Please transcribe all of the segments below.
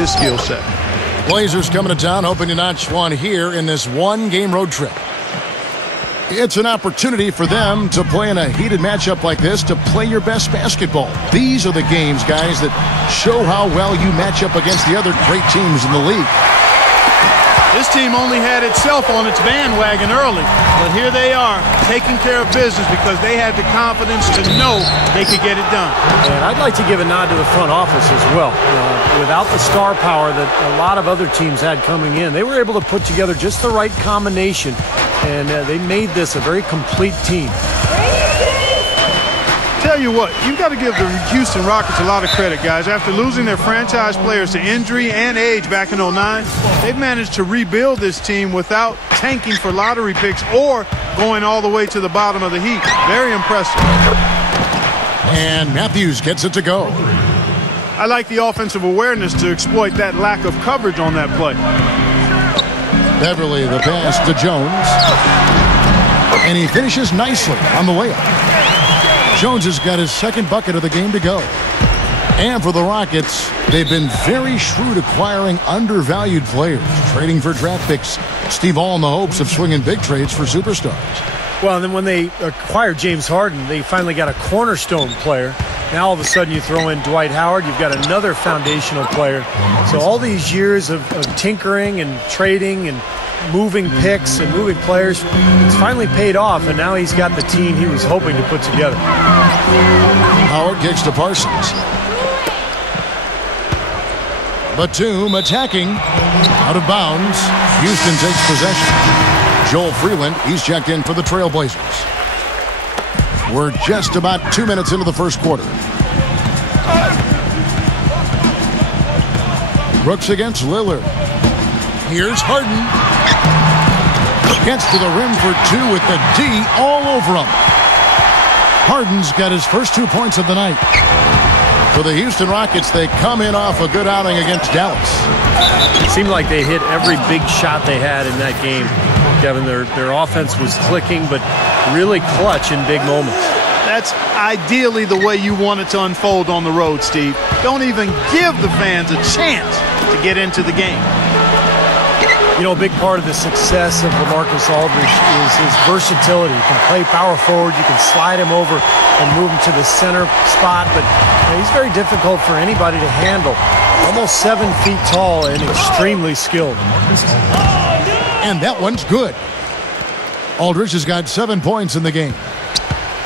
his skill set. Blazers coming to town, hoping to notch one here in this one-game road trip. It's an opportunity for them to play in a heated matchup like this, to play your best basketball. These are the games, guys, that show how well you match up against the other great teams in the league. This team only had itself on its bandwagon early, but here they are taking care of business because they had the confidence to know they could get it done. And I'd like to give a nod to the front office as well. Without the star power that a lot of other teams had coming in, they were able to put together just the right combination, and they made this a very complete team. Tell you what, you've got to give the Houston Rockets a lot of credit, guys. After losing their franchise players to injury and age back in '09, they've managed to rebuild this team without tanking for lottery picks or going all the way to the bottom of the heap. Very impressive. And Matthews gets it to go. I like the offensive awareness to exploit that lack of coverage on that play. Beverly, the pass to Jones. And he finishes nicely on the layup. Jones has got his second bucket of the game to go. And for the Rockets, they've been very shrewd acquiring undervalued players, trading for draft picks. Steve, all in the hopes of swinging big trades for superstars. Well, and then when they acquired James Harden, they finally got a cornerstone player. Now all of a sudden you throw in Dwight Howard, you've got another foundational player. So all these years of tinkering and trading and moving picks and moving players, it's finally paid off, and now he's got the team he was hoping to put together. Howard kicks to Parsons. Batum attacking, out of bounds. Houston takes possession. Joel Freeland, he's checked in for the Trailblazers. We're just about 2 minutes into the first quarter. Brooks against Lillard. Here's Harden. Gets to the rim for two with the D all over him. Harden's got his first 2 points of the night. For the Houston Rockets, they come in off a good outing against Dallas. It seemed like they hit every big shot they had in that game. Kevin, their offense was clicking, but really clutch in big moments. That's ideally the way you want it to unfold on the road, Steve. Don't even give the fans a chance to get into the game. You know, a big part of the success of LaMarcus Aldridge is his versatility. You can play power forward, you can slide him over and move him to the center spot, but he's very difficult for anybody to handle. Almost 7 feet tall and extremely skilled. And that one's good. Aldridge has got 7 points in the game.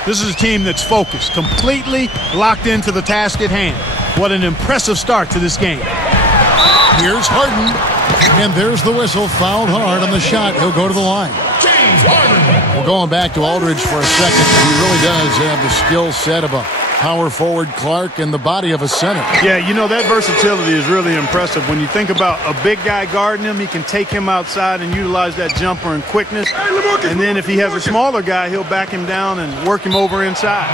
This is a team that's focused, completely locked into the task at hand. What an impressive start to this game. Here's Harden. And there's the whistle. Fouled hard on the shot. He'll go to the line. We're going back to Aldridge for a second. He really does have the skill set of a power forward Clark and the body of a center. Yeah, you know, that versatility is really impressive. When you think about a big guy guarding him, he can take him outside and utilize that jumper and quickness. And then if he has a smaller guy, he'll back him down and work him over inside.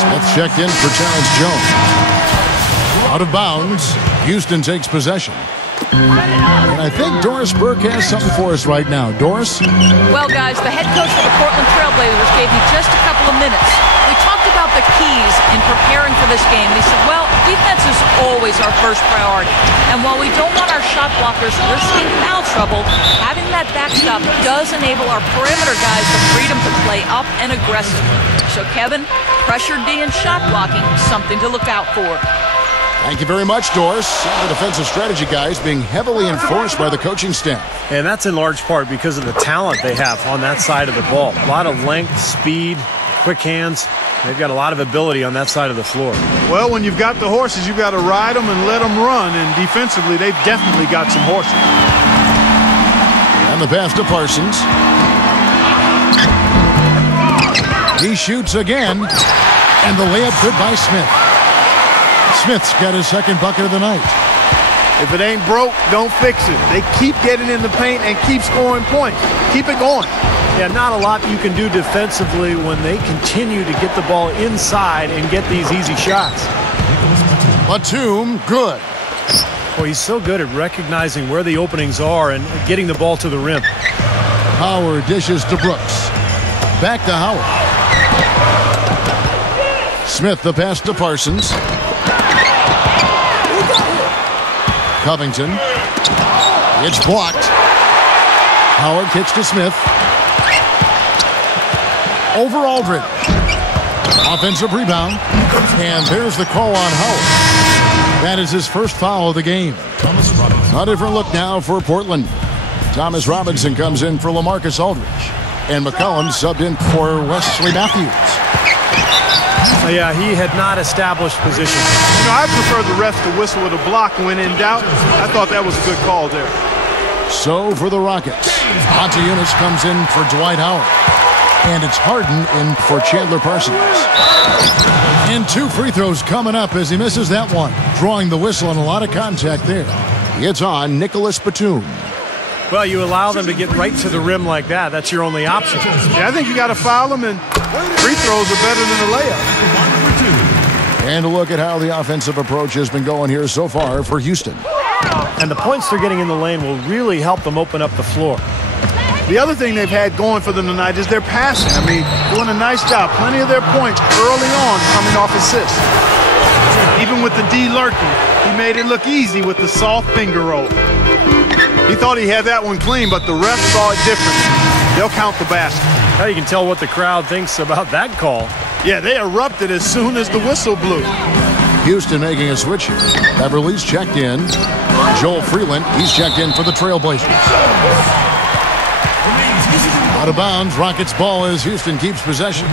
Smith checked in for Terrence Jones. Out of bounds. Houston takes possession. And I think Doris Burke has something for us right now. Doris? Well, guys, the head coach for the Portland Trailblazers gave me just a couple of minutes. We talked about the keys in preparing for this game. And he said, well, defense is always our first priority. And while we don't want our shot blockers risking foul trouble, having that backstop does enable our perimeter guys the freedom to play up and aggressive. So, Kevin, pressure D and shot blocking, something to look out for. Thank you very much, Doris. The defensive strategy guys being heavily enforced by the coaching staff. And that's in large part because of the talent they have on that side of the ball. A lot of length, speed, quick hands. They've got a lot of ability on that side of the floor. Well, when you've got the horses, you've got to ride them and let them run. And defensively, they've definitely got some horses. And the pass to Parsons. He shoots again. And the layup good by Smith. Smith's got his second bucket of the night. If it ain't broke, don't fix it. They keep getting in the paint and keep scoring points. Keep it going. Yeah, not a lot you can do defensively when they continue to get the ball inside and get these easy shots. Batum, good. Well, he's so good at recognizing where the openings are and getting the ball to the rim. Howard dishes to Brooks. Back to Howard. Smith, the pass to Parsons. Covington. It's blocked. Howard kicks to Smith. Over Aldridge. Offensive rebound. And there's the call on Howard. That is his first foul of the game. A different look now for Portland. Thomas Robinson comes in for LaMarcus Aldridge. And McCollum subbed in for Wesley Matthews. Yeah, he had not established position. You know, I prefer the refs to whistle with a block when in doubt. I thought that was a good call there. So for the Rockets, Monteunus comes in for Dwight Howard. And it's Harden in for Chandler Parsons. And 2 free throws coming up as he misses that one. Drawing the whistle and a lot of contact there. It's on Nicholas Batum. Well, you allow them to get right to the rim like that. That's your only option. Yeah, I think you got to foul them, and free throws are better than a layup. And a look at how the offensive approach has been going here so far for Houston. And the points they're getting in the lane will really help them open up the floor. The other thing they've had going for them tonight is their passing. I mean, doing a nice job. Plenty of their points early on coming off assists. Even with the D lurking, he made it look easy with the soft finger roll. He thought he had that one clean, but the refs saw it differently. They'll count the basket. Now you can tell what the crowd thinks about that call. Yeah, they erupted as soon as the whistle blew. Houston making a switch here. Beverly's checked in. Joel Freeland, he's checked in for the Trailblazers. Out of bounds, Rockets ball as Houston keeps possession.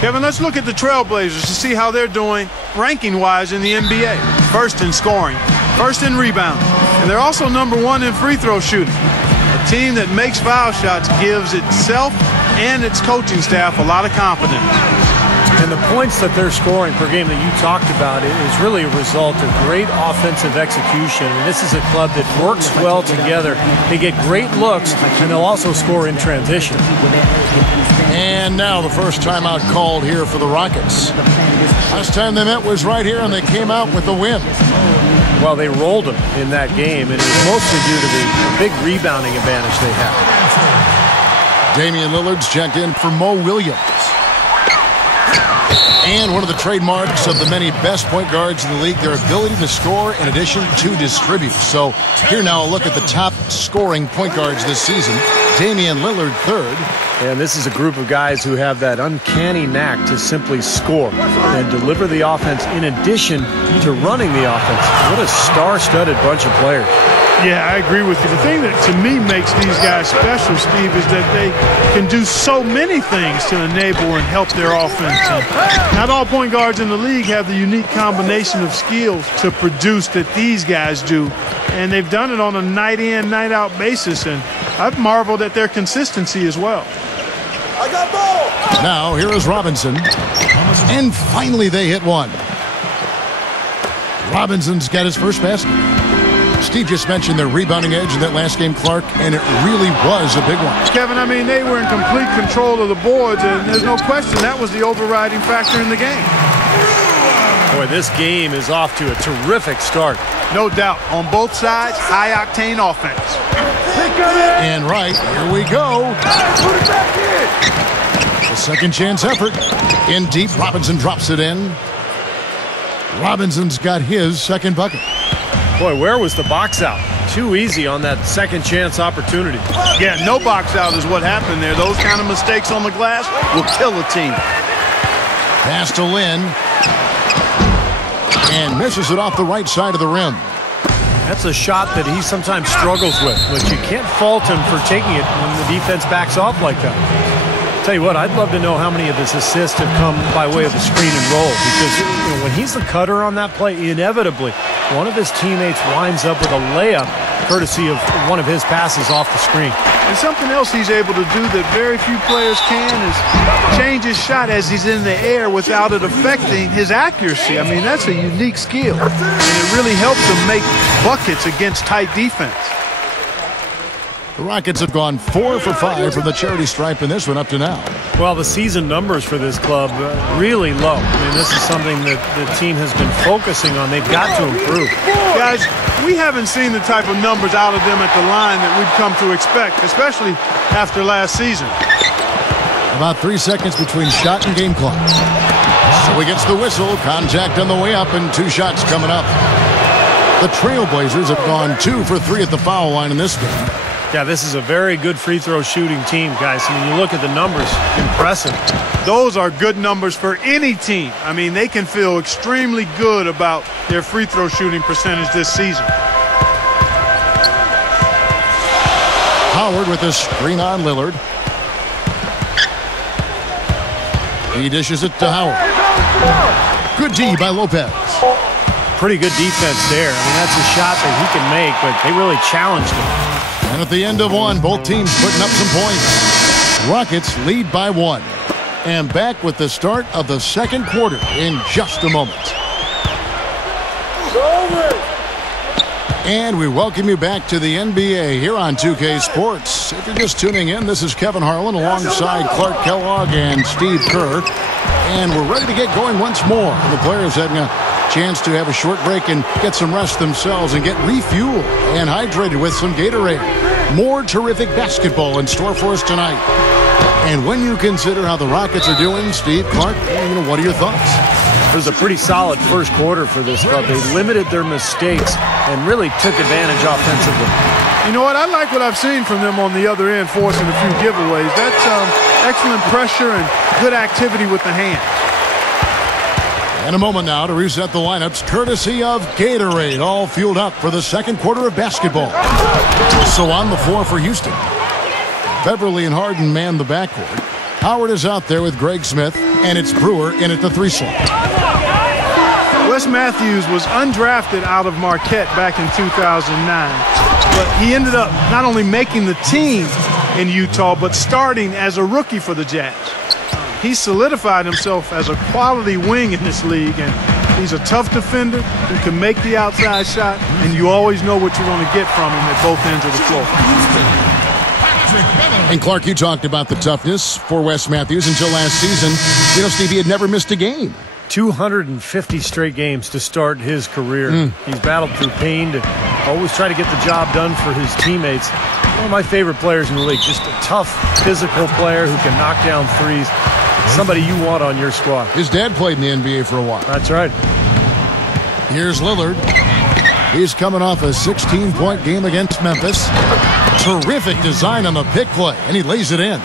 Kevin, let's look at the Trailblazers to see how they're doing ranking-wise in the NBA. First in scoring, first in rebounding, and they're also number 1 in free throw shooting. A team that makes foul shots gives itself and its coaching staff a lot of confidence. And the points that they're scoring per game that you talked about is really a result of great offensive execution. And this is a club that works well together. They get great looks, and they'll also score in transition. And now the first timeout called here for the Rockets. Last time they met was right here, and they came out with a win. Well, they rolled them in that game, and it was mostly due to the big rebounding advantage they had. Damian Lillard's checked in for Mo Williams. And one of the trademarks of the many best point guards in the league, their ability to score in addition to distribute. So here now a look at the top scoring point guards this season. Damian Lillard third. And this is a group of guys who have that uncanny knack to simply score and deliver the offense in addition to running the offense. What a star-studded bunch of players. Yeah, I agree with you. The thing that, to me, makes these guys special, Steve, is that they can do so many things to enable and help their offense. And not all point guards in the league have the unique combination of skills to produce that these guys do. And they've done it on a night-in, night-out basis, and I've marveled at their consistency as well. I got ball! Now, here is Robinson. And finally, they hit one. Robinson's got his first basket. Steve just mentioned their rebounding edge in that last game, Clark, and it really was a big one. Kevin, I mean, they were in complete control of the boards, and there's no question that was the overriding factor in the game. Boy, this game is off to a terrific start. No doubt. On both sides, high-octane offense. And right, here we go. The second chance effort. In deep, Robinson drops it in. Robinson's got his second bucket. Boy, where was the box out? Too easy on that second chance opportunity. Yeah, no box out is what happened there. Those kind of mistakes on the glass will kill a team. Pass to Lynn. And misses it off the right side of the rim. That's a shot that he sometimes struggles with, but you can't fault him for taking it when the defense backs off like that. Tell you what, I'd love to know how many of his assists have come by way of the screen and roll, because when he's the cutter on that play, inevitably one of his teammates winds up with a layup courtesy of one of his passes off the screen. And something else he's able to do that very few players can is change his shot as he's in the air without it affecting his accuracy. I mean, that's a unique skill, and it really helps him make buckets against tight defense. The Rockets have gone 4 for 5 from the charity stripe in this one up to now. Well, the season numbers for this club really low. I mean, this is something that the team has been focusing on. They've got to improve. Guys, we haven't seen the type of numbers out of them at the line that we've come to expect, especially after last season. About 3 seconds between shot and game clock. So he gets the whistle, contact on the way up, and 2 shots coming up. The Trailblazers have gone 2 for 3 at the foul line in this game. Yeah, this is a very good free throw shooting team, guys. I mean, you look at the numbers, impressive. Those are good numbers for any team. I mean, they can feel extremely good about their free throw shooting percentage this season. Howard with a screen on Lillard. He dishes it to Howard. Good D by Lopez. Pretty good defense there. I mean, that's a shot that he can make, but they really challenged him. And at the end of one, both teams putting up some points. Rockets lead by 1. And back with the start of the second quarter in just a moment. And we welcome you back to the NBA here on 2K Sports. If you're just tuning in, this is Kevin Harlan alongside Clark Kellogg and Steve Kerr. And we're ready to get going once more. The players having a chance to have a short break and get some rest themselves and get refueled and hydrated with some Gatorade. More terrific basketball in store for us tonight. And when you consider how the Rockets are doing, Steve, Clark, what are your thoughts? It was a pretty solid first quarter for this club. They limited their mistakes and really took advantage offensively. You know what? I like what I've seen from them on the other end, forcing a few giveaways. That's excellent pressure and good activity with the hand. And a moment now to reset the lineups, courtesy of Gatorade, all fueled up for the second quarter of basketball. So on the floor for Houston, Beverly and Harden man the backcourt. Howard is out there with Greg Smith, and it's Brewer in at the 3 slot. Wes Matthews was undrafted out of Marquette back in 2009, but he ended up not only making the team in Utah, but starting as a rookie for the Jazz. He solidified himself as a quality wing in this league, and he's a tough defender who can make the outside shot, and you always know what you're going to get from him at both ends of the floor. And Clark, you talked about the toughness for Wes Matthews until last season. You know, Steve, he had never missed a game. 250 straight games to start his career. He's battled through pain to always try to get the job done for his teammates. One of my favorite players in the league, just a tough, physical player who can knock down threes. Somebody you want on your squad. His dad played in the NBA for a while. That's right. Here's Lillard. He's coming off a 16-point game against Memphis. Terrific design on the pick play, and he lays it in.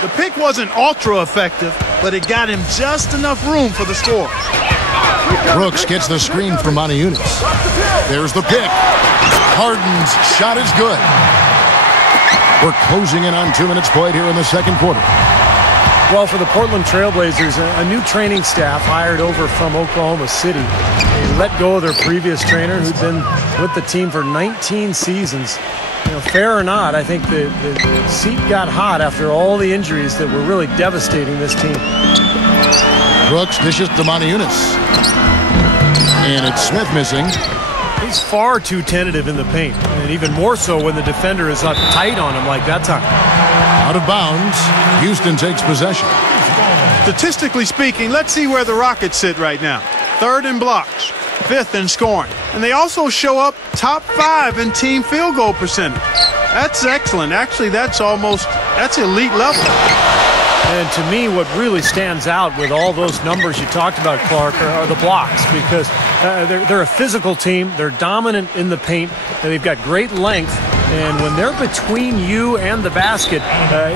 The pick wasn't ultra effective, but it got him just enough room for the score. Brooks gets the screen from Moniunas. There's the pick. Harden's shot is good. We're closing in on 2 minutes played here in the second quarter. Well, for the Portland Trailblazers, a new training staff hired over from Oklahoma City. They let go of their previous trainer who'd been with the team for 19 seasons. You know, fair or not, I think the seat got hot after all the injuries that were really devastating this team. Brooks dishes to Moniunas. And it's Smith missing. He's far too tentative in the paint, and even more so when the defender is up tight on him like that time. Out of bounds, Houston takes possession. Statistically speaking, let's see where the Rockets sit right now. 3rd in blocks, 5th in scoring. And they also show up top 5 in team field goal percentage. That's excellent. Actually, that's elite level. And to me, what really stands out with all those numbers you talked about, Clark, are the blocks, because they're a physical team. They're dominant in the paint, and they've got great length. And when they're between you and the basket,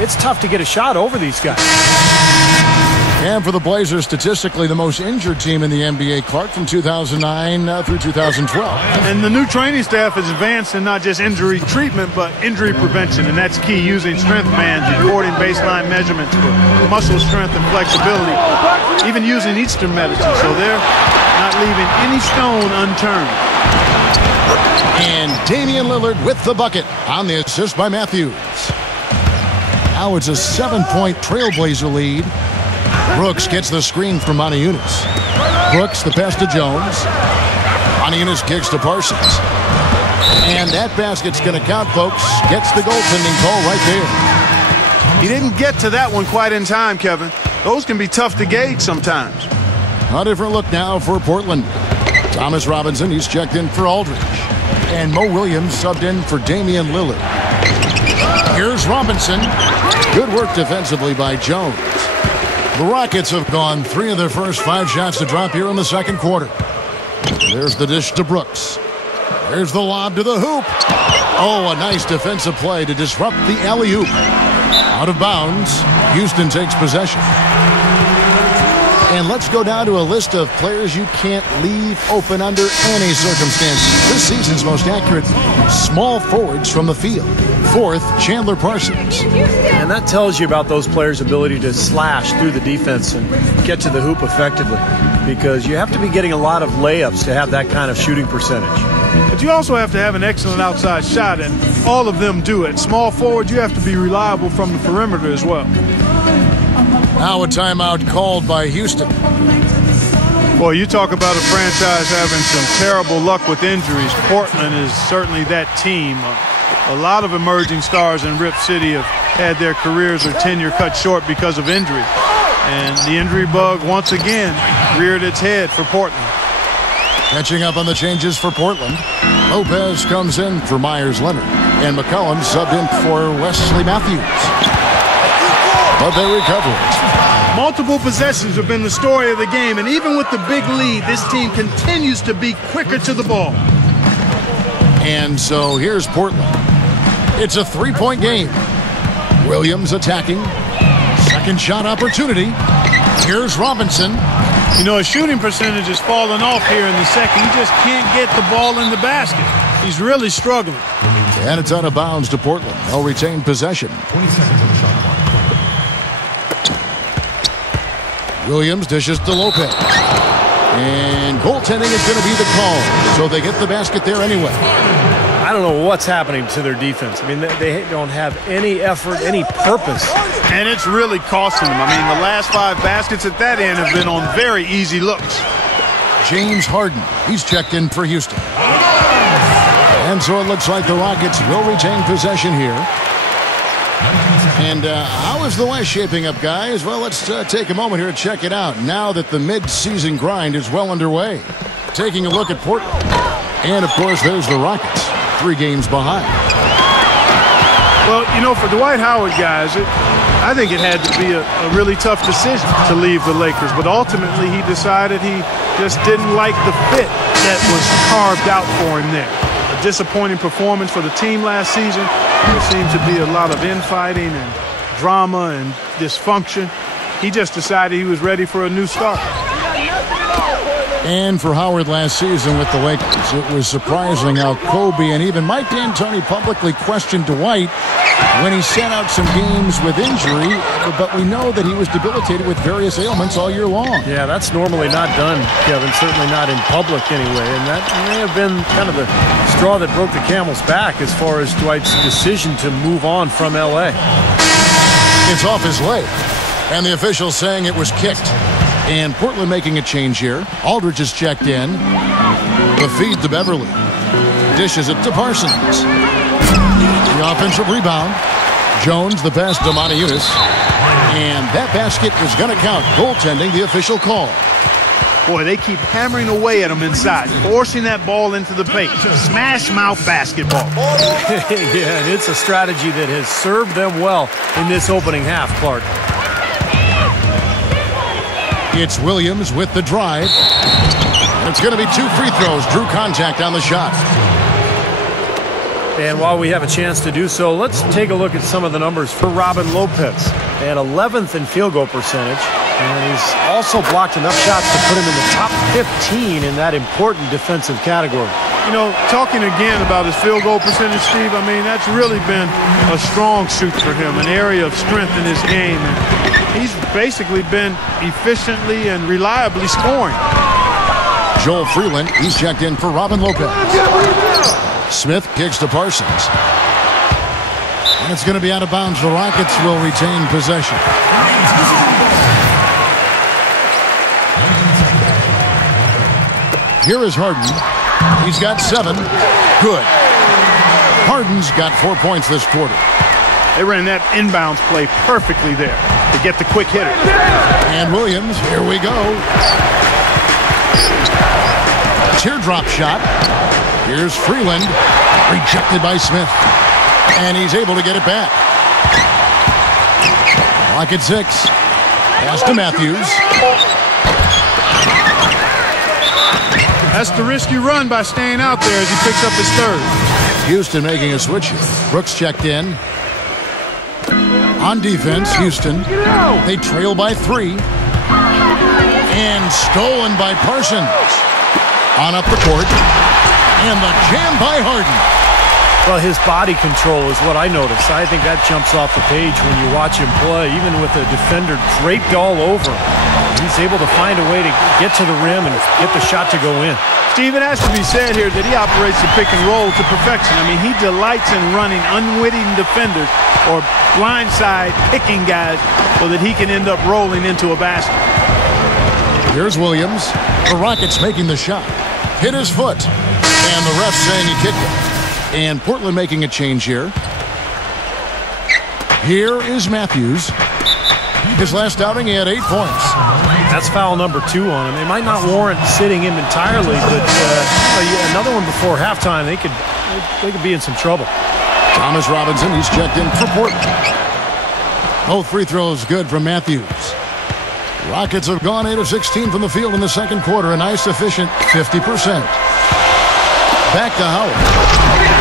it's tough to get a shot over these guys. And for the Blazers, statistically the most injured team in the NBA, Clark, from 2009 through 2012. And the new training staff has advanced in not just injury treatment, but injury prevention. And that's key, using strength bands, recording baseline measurements for muscle strength and flexibility, even using Eastern medicine. So they're not leaving any stone unturned. And Damian Lillard with the bucket on the assist by Matthews. Now it's a 7-point Trailblazer lead. Brooks gets the screen from Moniunas. Brooks the pass to Jones. Moniunas kicks to Parsons. And that basket's going to count, folks. Gets the goaltending call right there. He didn't get to that one quite in time, Kevin. Those can be tough to gauge sometimes. A different look now for Portland. Thomas Robinson, he's checked in for Aldridge. And Mo Williams subbed in for Damian Lillard. Here's Robinson. Good work defensively by Jones. The Rockets have gone 3 of their first 5 shots to drop here in the second quarter. There's the dish to Brooks. There's the lob to the hoop. Oh, a nice defensive play to disrupt the alley-oop. Out of bounds. Houston takes possession. And let's go down to a list of players you can't leave open under any circumstances. This season's most accurate small forwards from the field. Fourth, Chandler Parsons. And that tells you about those players' ability to slash through the defense and get to the hoop effectively, because you have to be getting a lot of layups to have that kind of shooting percentage. But you also have to have an excellent outside shot, and all of them do it. Small forward, you have to be reliable from the perimeter as well. Now a timeout called by Houston. Boy, you talk about a franchise having some terrible luck with injuries. Portland is certainly that team. A lot of emerging stars in Rip City have had their careers or tenure cut short because of injury. And the injury bug once again reared its head for Portland. Catching up on the changes for Portland. Lopez comes in for Myers Leonard. And McCollum subbed in for Wesley Matthews. But they recover it. Multiple possessions have been the story of the game, and even with the big lead, this team continues to be quicker to the ball. And so here's Portland. It's a three-point game. Williams attacking. Second shot opportunity. Here's Robinson. You know, his shooting percentage has fallen off here in the second. He just can't get the ball in the basket. He's really struggling. And it's out of bounds to Portland. They'll retain possession. 20 seconds on the shot clock. Williams dishes to Lopez. And goaltending is going to be the call. So they get the basket there anyway. I don't know what's happening to their defense. I mean, they don't have any effort, any purpose. And it's really costing them. I mean, the last 5 baskets at that end have been on very easy looks. James Harden. He's checked in for Houston. And so it looks like the Rockets will retain possession here. And how is the West shaping up, guys? Well, let's take a moment here to check it out now that the mid-season grind is well underway. Taking a look at Portland. And, of course, there's the Rockets, 3 games behind. Well, you know, for Dwight Howard, guys, I think it had to be a really tough decision to leave the Lakers. But ultimately, he decided he just didn't like the fit that was carved out for him there. A disappointing performance for the team last season. There seemed to be a lot of infighting and drama and dysfunction. He just decided he was ready for a new start. And for Howard last season with the Lakers, it was surprising how Kobe and even Mike D'Antoni publicly questioned Dwight when he sat out some games with injury, but we know that he was debilitated with various ailments all year long. Yeah, that's normally not done, Kevin, certainly not in public anyway, and that may have been kind of the straw that broke the camel's back as far as Dwight's decision to move on from L.A. It's off his leg, and the officials saying it was kicked. And Portland making a change here. Aldridge is checked in. The feed to Beverly. Dishes it to Parsons. The offensive rebound. Jones, the pass to Moniunas. And that basket is going to count. Goaltending, the official call. Boy, they keep hammering away at him inside, forcing that ball into the paint. Smash mouth basketball. Yeah, and it's a strategy that has served them well in this opening half, Clark. It's Williams with the drive. And it's going to be 2 free throws. Drew contact on the shot. And while we have a chance to do so, let's take a look at some of the numbers for Robin Lopez. At 11th in field goal percentage, and he's also blocked enough shots to put him in the top 15 in that important defensive category. You know, talking again about his field goal percentage, Steve, I mean, that's really been a strong suit for him, an area of strength in his game. And he's basically been efficiently and reliably scoring. Joel Freeland, he's checked in for Robin Lopez. Smith kicks to Parsons. And it's going to be out of bounds. The Rockets will retain possession. Here is Harden. He's got 7. Good. Harden's got 4 points this quarter. They ran that inbounds play perfectly there to get the quick hitter. And Williams, here we go. Teardrop shot. Here's Freeland. Rejected by Smith. And he's able to get it back. Clock at 6. Pass to Matthews. That's the risk you run by staying out there as he picks up his third. Houston making a switch here. Brooks checked in. On defense, Houston. They trail by 3. And stolen by Parsons. On up the court. And the jam by Harden. Well, his body control is what I noticed. I think that jumps off the page when you watch him play, even with the defender draped all over him. He's able to find a way to get to the rim and get the shot to go in. Steve, it has to be said here that he operates the pick and roll to perfection. I mean, he delights in running unwitting defenders or blindside picking guys so that he can end up rolling into a basket. Here's Williams. The Rockets making the shot. Hit his foot. And the ref saying he kicked it. And Portland making a change here. Here is Matthews. His last outing, he had 8 points. That's foul number 2 on him. It might not warrant sitting him entirely, but another one before halftime, they could be in some trouble. Thomas Robinson, he's checked in for Portland. Both free throws good from Matthews. Rockets have gone 8 of 16 from the field in the second quarter, a nice efficient 50%. Back to Howard.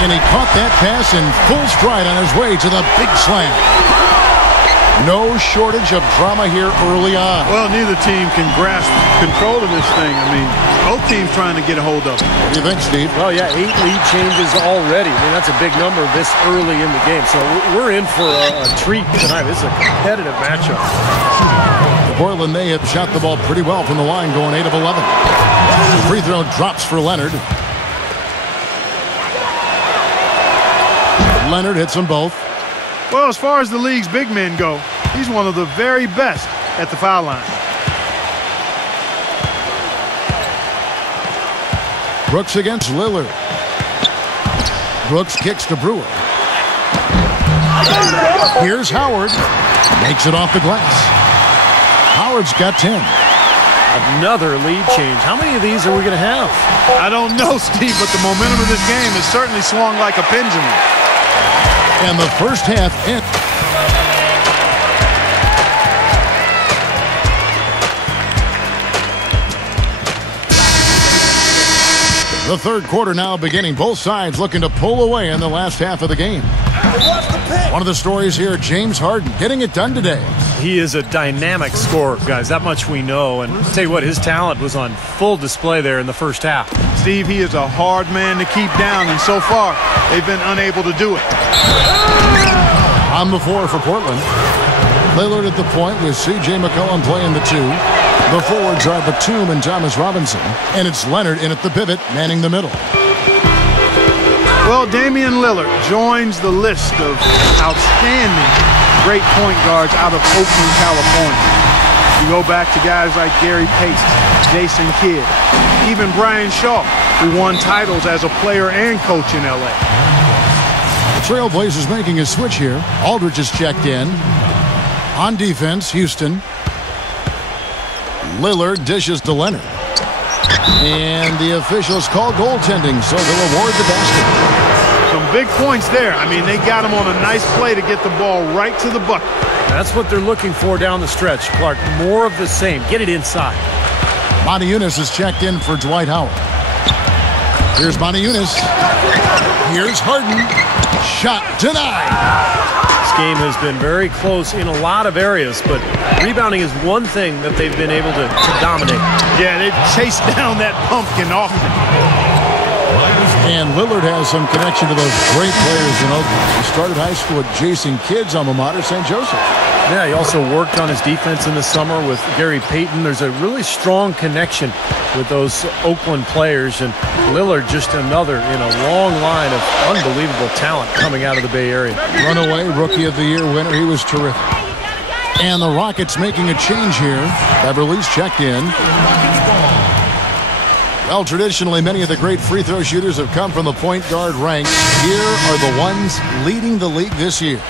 And he caught that pass in full stride on his way to the big slam. No shortage of drama here early on. Well, neither team can grasp control of this thing. I mean, both teams trying to get a hold of it. What do you think, Steve? Well, yeah, 8 lead changes already. I mean, that's a big number this early in the game. So we're in for a treat tonight. This is a competitive matchup. Portland, they have shot the ball pretty well from the line, going 8 of 11. Free throw drops for Leonard. Leonard hits them both. Well, as far as the league's big men go, he's one of the very best at the foul line. Brooks against Lillard. Brooks kicks to Brewer. Here's Howard. Makes it off the glass. Howard's got 10. Another lead change. How many of these are we going to have? I don't know, Steve, but the momentum of this game has certainly swung like a pendulum. And the first half ends. The third quarter now beginning. Both sides looking to pull away in the last half of the game. One of the stories here, James Harden getting it done today. He is a dynamic scorer, guys. That much we know. And I'll tell you what, his talent was on full display there in the first half. Steve, he is a hard man to keep down, and so far, they've been unable to do it. On the floor for Portland. Lillard at the point with C.J. McCollum playing the 2. The forwards are Batum and Thomas Robinson. And it's Leonard in at the pivot, manning the middle. Well, Damian Lillard joins the list of outstanding great point guards out of Oakland, California. You go back to guys like Gary Payton, Jason Kidd, even Brian Shaw, who won titles as a player and coach in L.A. Trailblazers making a switch here. Aldridge is checked in. On defense, Houston. Lillard dishes to Leonard. And the officials call goaltending, so they'll award the basket. Some big points there. I mean, they got him on a nice play to get the ball right to the bucket. That's what they're looking for down the stretch, Clark. More of the same. Get it inside. Monty Eunice is checked in for Dwight Howard. Here's Monty Eunice. Here's Harden. Shot denied. This game has been very close in a lot of areas, but rebounding is one thing that they've been able to dominate. Yeah, they've chased down that pumpkin often. And Lillard has some connection to those great players in Oakland. He started high school at Jason Kidd's alma mater, St. Joseph. Yeah, he also worked on his defense in the summer with Gary Payton. There's a really strong connection with those Oakland players, and Lillard just another in a long line of unbelievable talent coming out of the Bay Area. Runaway Rookie of the Year winner. He was terrific. And the Rockets making a change here. Beverly's checked in. Well, traditionally, many of the great free throw shooters have come from the point guard ranks. Here are the ones leading the league this year.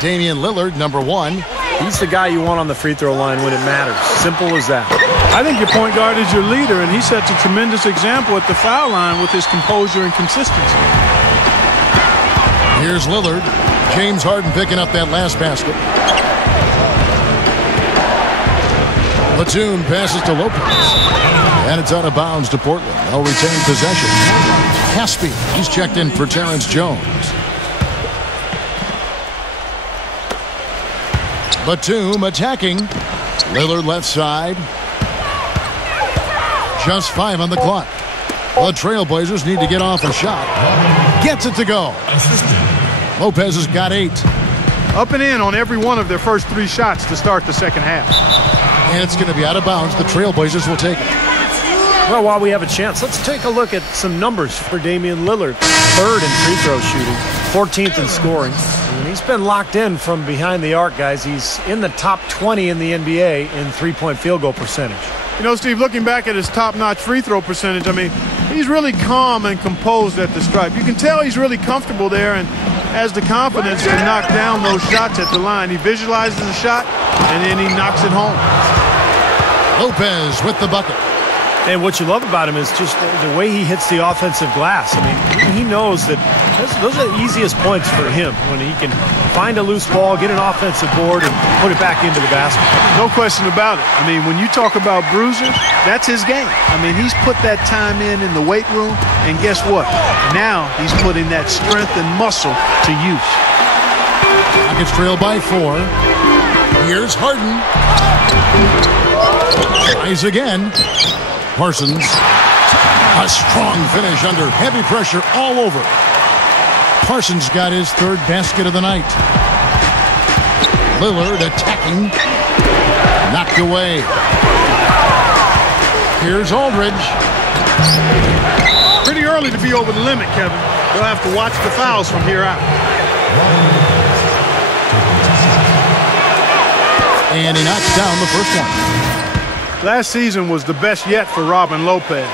Damian Lillard, number 1. He's the guy you want on the free throw line when it matters. Simple as that. I think your point guard is your leader, and he sets a tremendous example at the foul line with his composure and consistency. Here's Lillard. James Harden picking up that last basket. Batum passes to Lopez. And it's out of bounds to Portland. They'll retain possession. Caspi, he's checked in for Terrence Jones. Batum attacking. Lillard left side. Just 5 on the clock. The Trailblazers need to get off a shot. Gets it to go. Lopez has got 8. Up and in on every one of their first 3 shots to start the second half. And it's going to be out of bounds. The Trailblazers will take it. Well, while we have a chance, let's take a look at some numbers for Damian Lillard. 3rd in free throw shooting, 14th in scoring. And he's been locked in from behind the arc, guys. He's in the top 20 in the NBA in three-point field goal percentage. You know, Steve, looking back at his top-notch free throw percentage, I mean, he's really calm and composed at the stripe. You can tell he's really comfortable there and has the confidence to knock down those shots at the line. He visualizes the shot, and then he knocks it home. Lopez with the bucket. And what you love about him is just the way he hits the offensive glass. I mean, he knows that those are the easiest points for him, when he can find a loose ball, get an offensive board, and put it back into the basket. No question about it. I mean, when you talk about bruisers, that's his game. I mean, he's put that time in the weight room, and guess what? Now he's putting that strength and muscle to use. Rockets trail by 4. Here's Harden. Tries again. Parsons. A strong finish under heavy pressure all over. Parsons got his 3rd basket of the night. Lillard attacking. Knocked away. Here's Aldridge. Pretty early to be over the limit, Kevin. They'll have to watch the fouls from here out. And he knocks down the first one. Last season was the best yet for Robin Lopez.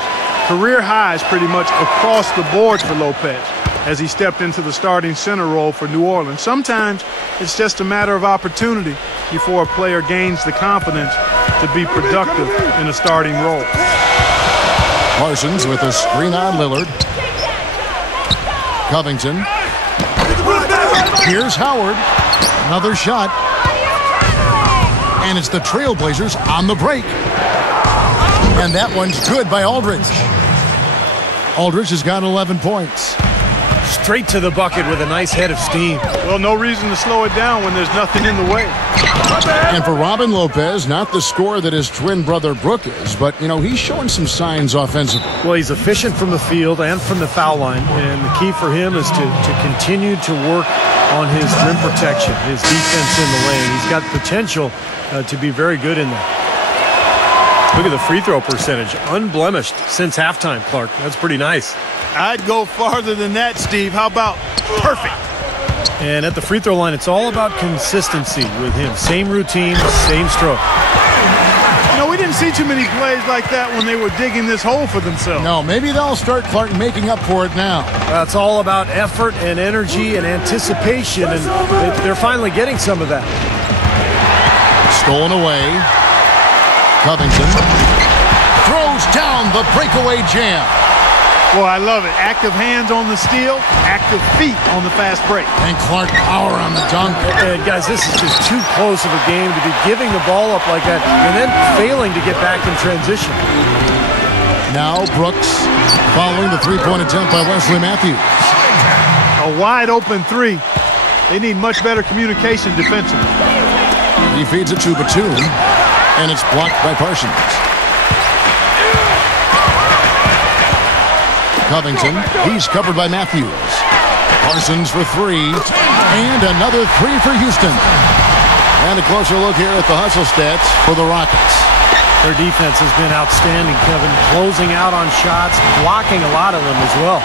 Career highs pretty much across the board for Lopez as he stepped into the starting center role for New Orleans. Sometimes it's just a matter of opportunity before a player gains the confidence to be productive in a starting role. Parsons with a screen on Lillard. Covington. Here's Howard. Another shot. And it's the Trailblazers on the break. And that one's good by Aldridge. Aldridge has got 11 points. Straight to the bucket with a nice head of steam. Well, no reason to slow it down when there's nothing in the way. And for Robin Lopez, not the scorer that his twin brother Brook is, but, you know, he's showing some signs offensively. Well, he's efficient from the field and from the foul line, and the key for him is to continue to work on his rim protection, his defense in the lane. He's got potential to be very good in that. Look at the free throw percentage, unblemished since halftime, Clark. That's pretty nice. I'd go farther than that, Steve. How about perfect? And at the free throw line, it's all about consistency with him. Same routine, same stroke. You know, we didn't see too many plays like that when they were digging this hole for themselves. No, maybe they'll start, Clark, making up for it now. It's all about effort and energy and anticipation, and they're finally getting some of that. Stolen away. Covington throws down the breakaway jam. Well, I love it. Active hands on the steal, active feet on the fast break. And Clark power on the dunk. And guys, this is just too close of a game to be giving the ball up like that and then failing to get back in transition. Now Brooks following the three-point attempt by Wesley Matthews. A wide open 3. They need much better communication defensively. He feeds it to Batum, and it's blocked by Parsons. Covington, he's covered by Matthews. Parsons for 3, and another 3 for Houston. And a closer look here at the hustle stats for the Rockets. Their defense has been outstanding, Kevin, closing out on shots, blocking a lot of them as well.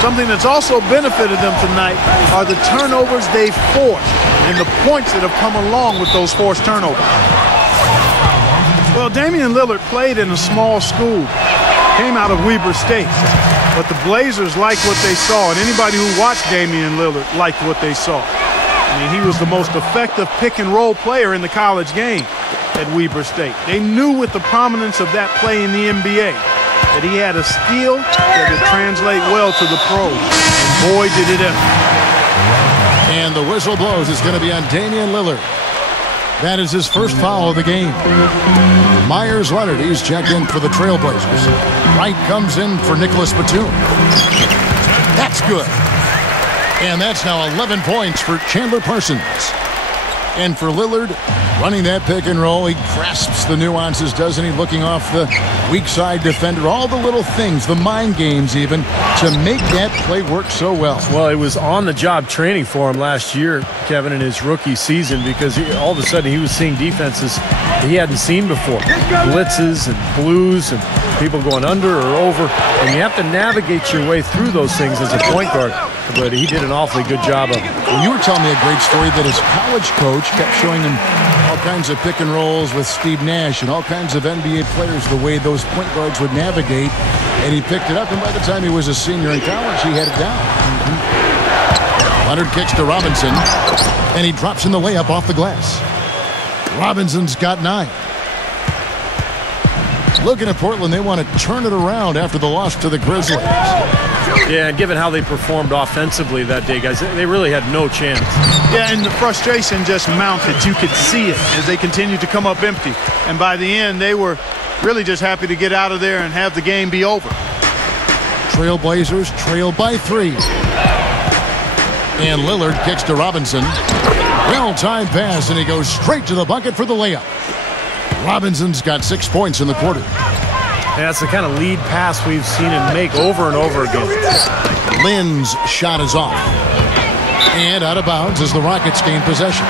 Something that's also benefited them tonight are the turnovers they've forced and the points that have come along with those forced turnovers. Well, Damian Lillard played in a small school, came out of Weber State. But the Blazers liked what they saw, and anybody who watched Damian Lillard liked what they saw. I mean, he was the most effective pick-and-roll player in the college game at Weber State. They knew with the prominence of that play in the NBA that he had a skill that would translate well to the pros. And boy, did it ever. And the whistle blows. It's going to be on Damian Lillard. That is his first foul of the game. Myers Leonard, he's checked in for the Trailblazers. Wright comes in for Nicholas Batum. That's good. And that's now 11 points for Chandler Parsons. And for Lillard, running that pick and roll, he grasps the nuances, doesn't he? Looking off the weak side defender, all the little things, the mind games even, to make that play work so well. Well, it was on-the-job training for him last year, Kevin, in his rookie season, because all of a sudden he was seeing defenses he hadn't seen before. Blitzes and blues and people going under or over, and you have to navigate your way through those things as a point guard. But he did an awfully good job of it. Well, you were telling me a great story that his college coach kept showing him all kinds of pick and rolls with Steve Nash and all kinds of NBA players, the way those point guards would navigate, and he picked it up, and by the time he was a senior in college, he had it down. Leonard kicks to Robinson, and he drops in the layup off the glass. Robinson's got 9. Looking at Portland, they want to turn it around after the loss to the Grizzlies. Yeah, and given how they performed offensively that day, guys, they really had no chance. Yeah, and the frustration just mounted. You could see it as they continued to come up empty. And by the end, they were really just happy to get out of there and have the game be over. Trailblazers trail by 3. And Lillard kicks to Robinson. Well-timed pass, and he goes straight to the bucket for the layup. Robinson's got 6 points in the quarter. And that's the kind of lead pass we've seen him make over and over again. Lynn's shot is off. And out of bounds as the Rockets gain possession.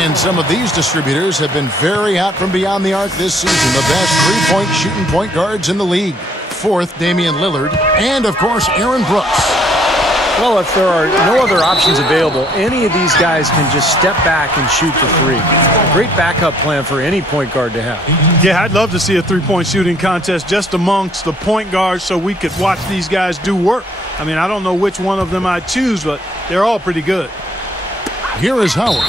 And some of these distributors have been very hot from beyond the arc this season. The best three-point shooting point guards in the league. 4th, Damian Lillard. And, of course, Aaron Brooks. Well, if there are no other options available, any of these guys can just step back and shoot the three. A great backup plan for any point guard to have. Yeah, I'd love to see a three-point shooting contest just amongst the point guards so we could watch these guys do work. I mean, I don't know which one of them I'd choose, but they're all pretty good. Here is Howard.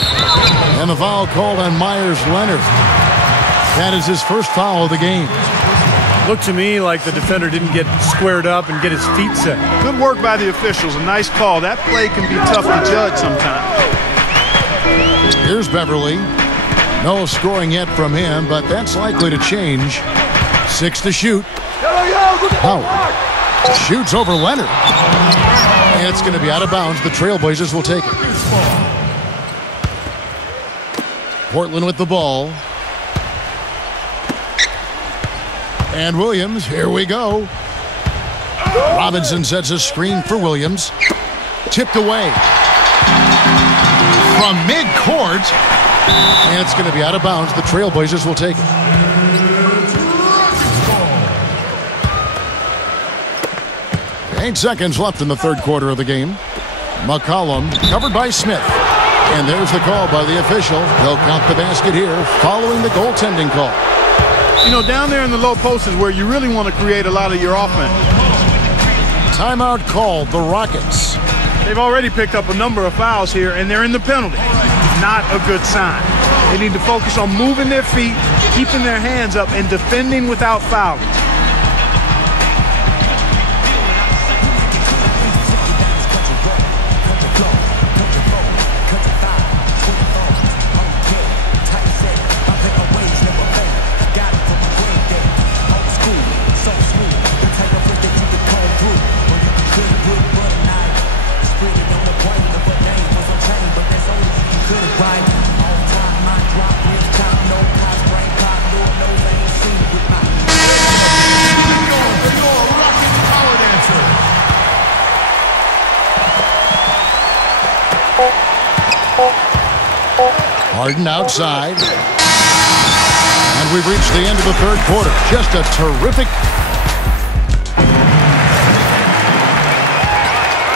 And the foul called on Myers Leonard. That is his first foul of the game. Looked to me like the defender didn't get squared up and get his feet set. Good work by the officials. A nice call. That play can be tough to judge sometimes. Here's Beverly. No scoring yet from him, but that's likely to change. 6 to shoot. Howard shoots over Leonard. And it's going to be out of bounds. The Trailblazers will take it. Portland with the ball. And Williams, here we go. Robinson sets a screen for Williams. Tipped away. From midcourt. And it's going to be out of bounds. The Trailblazers will take it. 8 seconds left in the third quarter of the game. McCollum covered by Smith. And there's the call by the official. They'll count the basket here following the goaltending call. You know, down there in the low post is where you really want to create a lot of your offense. Timeout called, the Rockets. They've already picked up a number of fouls here, and they're in the penalty. Not a good sign. They need to focus on moving their feet, keeping their hands up, and defending without fouling. Harden outside. And we've reached the end of the third quarter. Just a terrific.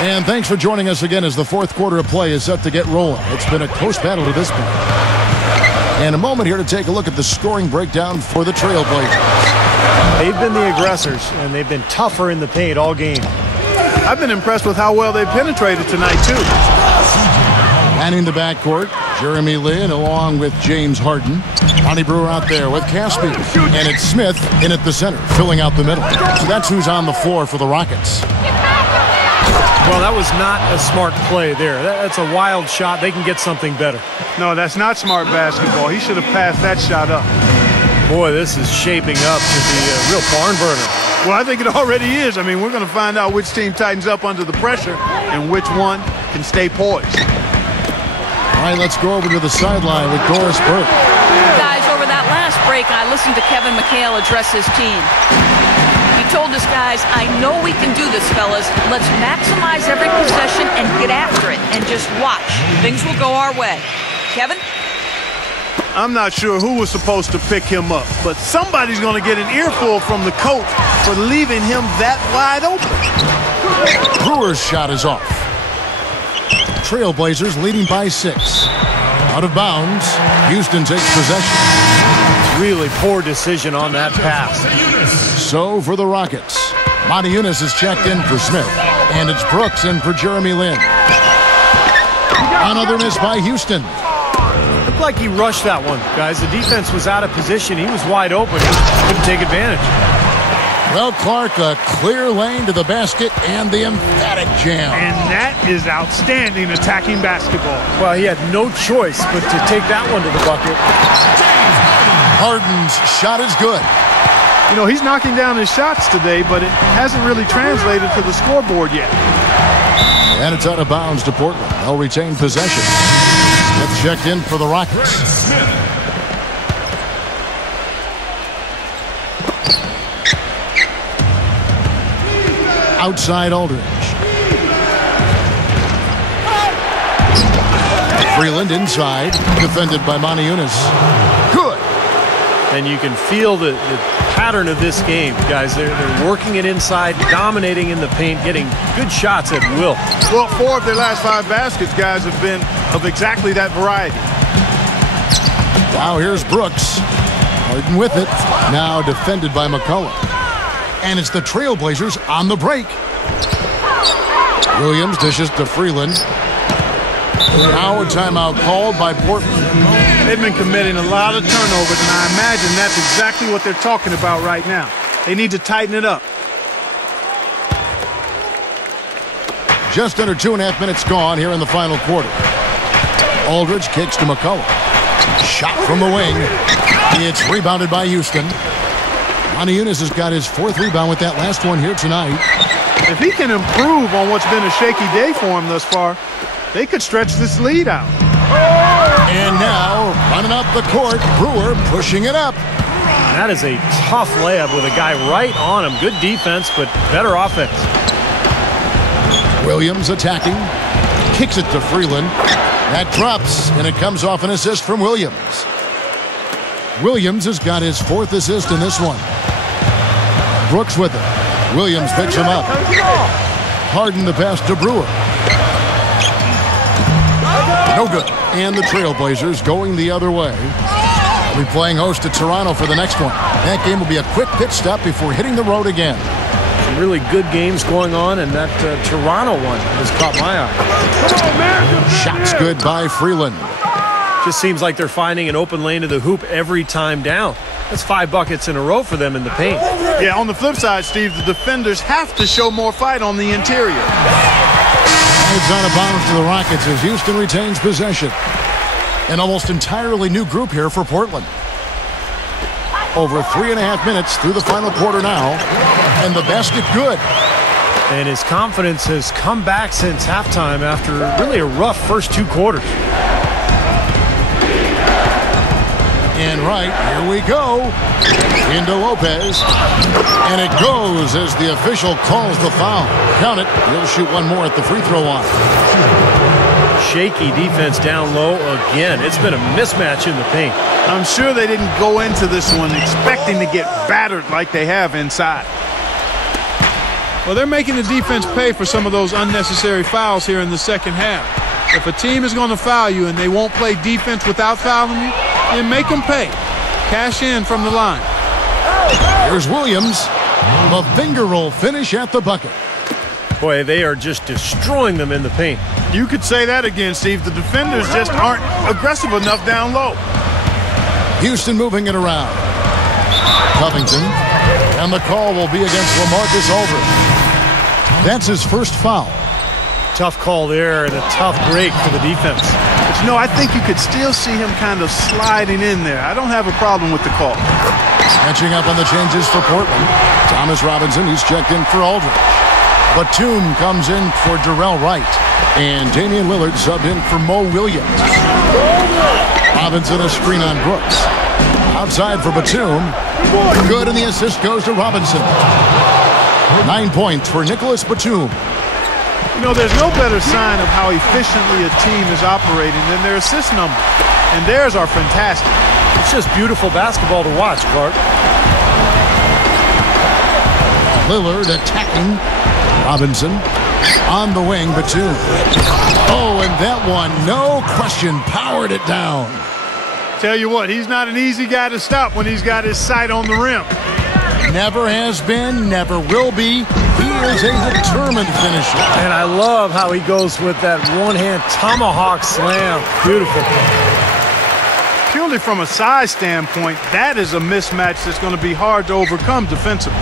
And thanks for joining us again as the fourth quarter of play is set to get rolling. It's been a close battle to this point. And a moment here to take a look at the scoring breakdown for the Trailblazers. They've been the aggressors, and they've been tougher in the paint all game. I've been impressed with how well they've penetrated tonight, too. Manning the backcourt, Jeremy Lin along with James Harden. Ronnie Brewer out there with Caspi. And it's Smith in at the center, filling out the middle. So that's who's on the floor for the Rockets. Well, that was not a smart play there. That's a wild shot. They can get something better. No, that's not smart basketball. He should have passed that shot up. Boy, this is shaping up to be a real barn burner. Well, I think it already is. I mean, we're going to find out which team tightens up under the pressure and which one can stay poised. All right, let's go over to the sideline with Doris Burke. Guys, over that last break, I listened to Kevin McHale address his team. He told us, guys, I know we can do this, fellas. Let's maximize every possession and get after it and just watch. Things will go our way. Kevin? I'm not sure who was supposed to pick him up, but somebody's going to get an earful from the coach for leaving him that wide open. Brewer's shot is off. Trailblazers leading by 6. Out of bounds. Houston takes possession. Really poor decision on that pass. So for the Rockets, Montiunas is checked in for Smith, and it's Brooks in for Jeremy Lin. Another miss by Houston. Looked like he rushed that one, guys. The defense was out of position. He was wide open. He couldn't take advantage. Well, Clark, a clear lane to the basket and the emphatic jam. And that is outstanding attacking basketball. Well, he had no choice but to take that one to the bucket. Harden's shot is good. You know, he's knocking down his shots today, but it hasn't really translated to the scoreboard yet. And it's out of bounds to Portland. They'll retain possession. Smith checked in for the Rockets. Outside Aldridge. Freeland inside, defended by Montiunas. Good. And you can feel the pattern of this game, guys. They're working it inside, dominating in the paint, getting good shots at will. Well, 4 of their last 5 baskets, guys, have been of exactly that variety. Now here's Brooks. Harden with it. Now defended by McCullough. And it's the Trailblazers on the break. Williams dishes to Freeland. Now a timeout called by Portland. They've been committing a lot of turnovers, and I imagine that's exactly what they're talking about right now. They need to tighten it up. Just under 2.5 minutes gone here in the final quarter. Aldridge kicks to McCullough. Shot from the wing. It's rebounded by Houston. Montiunas has got his 4th rebound with that last one here tonight. If he can improve on what's been a shaky day for him thus far, they could stretch this lead out. And now, running up the court, Brewer pushing it up. That is a tough layup with a guy right on him. Good defense, but better offense. Williams attacking. Kicks it to Freeland. That drops, and it comes off an assist from Williams. Williams has got his 4th assist in this one. Brooks with it. Williams picks him up. Harden the pass to Brewer. No good. And the Trailblazers going the other way. They'll be playing host to Toronto for the next one. That game will be a quick pit stop before hitting the road again. Some really good games going on, and that Toronto one has caught my eye. Shots good by Freeland. Just seems like they're finding an open lane to the hoop every time down. That's 5 buckets in a row for them in the paint. Yeah, on the flip side, Steve, the defenders have to show more fight on the interior. It's out of bounds to the Rockets as Houston retains possession. An almost entirely new group here for Portland. Over 3.5 minutes through the final quarter now, and the basket good. And his confidence has come back since halftime after really a rough first 2 quarters. And right, here we go. Into Lopez. And it goes as the official calls the foul. Count it. He'll shoot one more at the free throw line. Shaky defense down low again. It's been a mismatch in the paint. I'm sure they didn't go into this one expecting to get battered like they have inside. Well, they're making the defense pay for some of those unnecessary fouls here in the second half. If a team is going to foul you and they won't play defense without fouling you, then make them pay. Cash in from the line. Here's Williams. The finger roll finish at the bucket. Boy, they are just destroying them in the paint. You could say that again, Steve. The defenders just aren't aggressive enough down low. Houston moving it around. Covington. And the call will be against LaMarcus Aldridge. That's his first foul. Tough call there and a tough break for the defense. But you know, I think you could still see him kind of sliding in there. I don't have a problem with the call. Catching up on the changes for Portland. Thomas Robinson, he's checked in for Aldridge. Batum comes in for Darrell Wright. And Damian Lillard subbed in for Mo Williams. Robinson a screen on Brooks. Outside for Batum. Good, and the assist goes to Robinson. 9 points for Nicholas Batum. You know, there's no better sign of how efficiently a team is operating than their assist number. And theirs are fantastic. It's just beautiful basketball to watch, Clark. Lillard attacking. Robinson on the wing, Batum. Oh, and that one, no question, powered it down. Tell you what, he's not an easy guy to stop when he's got his sight on the rim. Never has been, never will be. He is a determined finisher. And I love how he goes with that one-hand tomahawk slam. Beautiful. Purely from a size standpoint, that is a mismatch that's going to be hard to overcome defensively.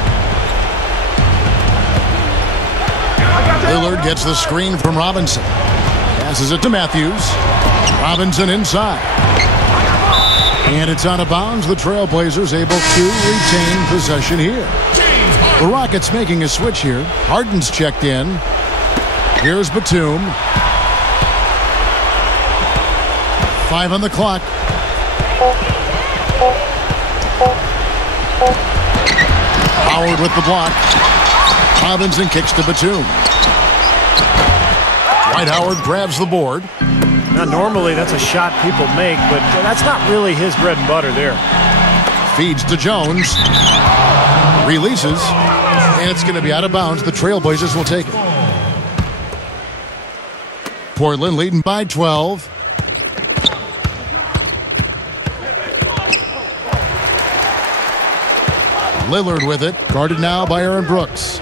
Lillard gets the screen from Robinson. Passes it to Matthews. Robinson inside. And it's out of bounds. The Trailblazers able to retain possession here. The Rockets making a switch here. Harden's checked in. Here's Batum. 5 on the clock. Howard with the block. Robinson kicks to Batum. Dwight Howard grabs the board. Now, normally that's a shot people make, but that's not really his bread and butter there. Feeds to Jones. Releases. And it's going to be out of bounds. The Trailblazers will take it. Portland leading by 12. Lillard with it. Guarded now by Aaron Brooks.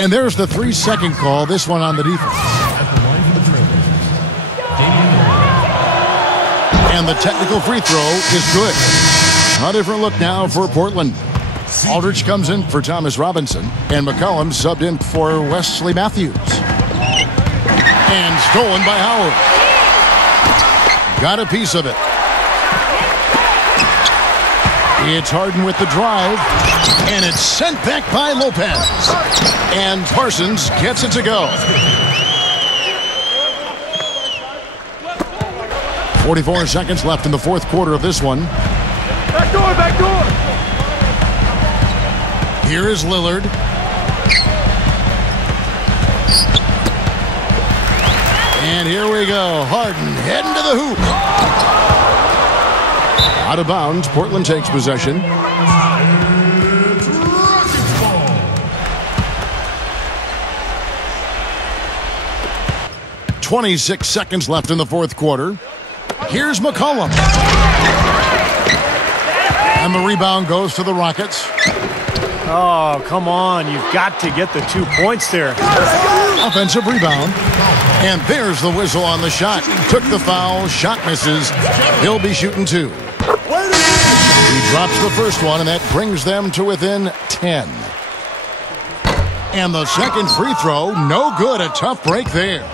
And there's the 3-second call. This one on the defense. And the technical free throw is good. A different look now for Portland. Aldridge comes in for Thomas Robinson. And McCollum subbed in for Wesley Matthews. And stolen by Howard. Got a piece of it. It's Harden with the drive. And it's sent back by Lopez. And Parsons gets it to go. 44 seconds left in the fourth quarter of this one. Back door, back door. Here is Lillard. And here we go. Harden heading to the hoop. Out of bounds. Portland takes possession. .26 seconds left in the fourth quarter. Here's McCollum. And the rebound goes to the Rockets. Oh, come on. You've got to get the 2 points there. Offensive rebound. And there's the whistle on the shot. Took the foul. Shot misses. He'll be shooting 2. He drops the first one, and that brings them to within 10. And the second free throw, no good. A tough break there.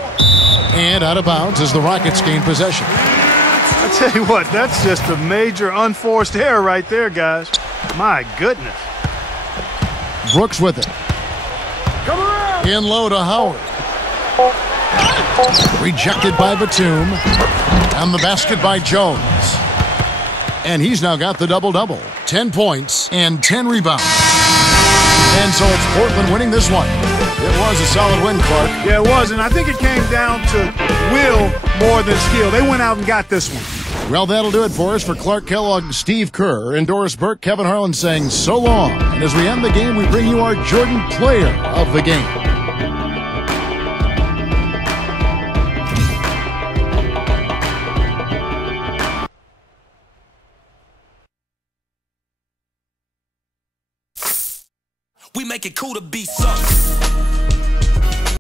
And out of bounds as the Rockets gain possession. I tell you what, that's just a major unforced error right there, guys. My goodness. Brooks with it. Come around. In low to Howard. Rejected by Batum. And the basket by Jones. And he's now got the double-double. 10 points and 10 rebounds. And so it's Portland winning this one. It was a solid win, Clark. Yeah, it was, and I think it came down to will more than skill. They went out and got this one. Well, that'll do it for us. For Clark Kellogg, Steve Kerr, and Doris Burke, Kevin Harlan saying so long. And as we end the game, we bring you our Jordan Player of the Game. We make it cool to be sucked.